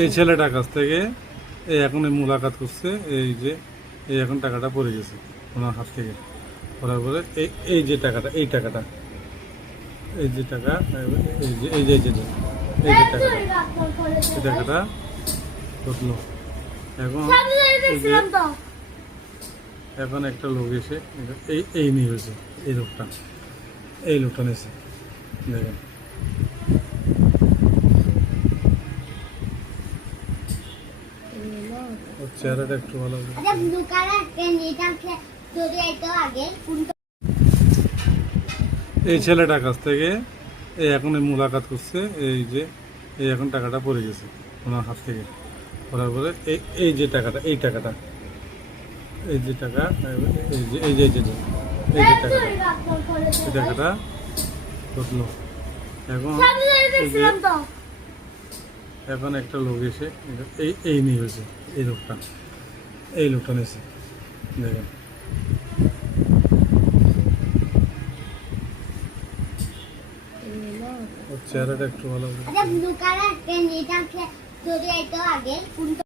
এই ছেলেটার কাছ থেকে এই এখন এই মুলাকাত করছে, এই যে এই এখন টাকাটা পড়ে গেছে ওনার হাত থেকে। পড়ার পরে এই যে টাকাটা, এই টাকাটা, এই যে টাকা, এই যে এই যে এই যে এই যে টাকাটা, এই টাকাটা ঢুকলো। এখন এই যে এখন একটা লোক এসে এই নিয়ে হয়েছে, এই লোকটা নিয়েছে, দেখেন। ওর চেহারাটা একটু ভালো হবে। এই ছেলেটার কাছ থেকে এই এখন এই মুলাকাত করছে, এই যে এই এখন টাকাটা পড়ে গেছে ওনার হাত থেকে। পড়ার পরে এই যে টাকাটা, এই টাকাটা, এই যে টাকা, এই যে এই যে এই যে এই যে টাকাটা, এই টাকাটা ঢুকলো। এখন এই যে এখন একটা লোক এসে এই নিয়ে হয়েছে, এই লোকটা নিয়েছে, দেখেন। ওর চেহারাটা একটু ভালো হবে।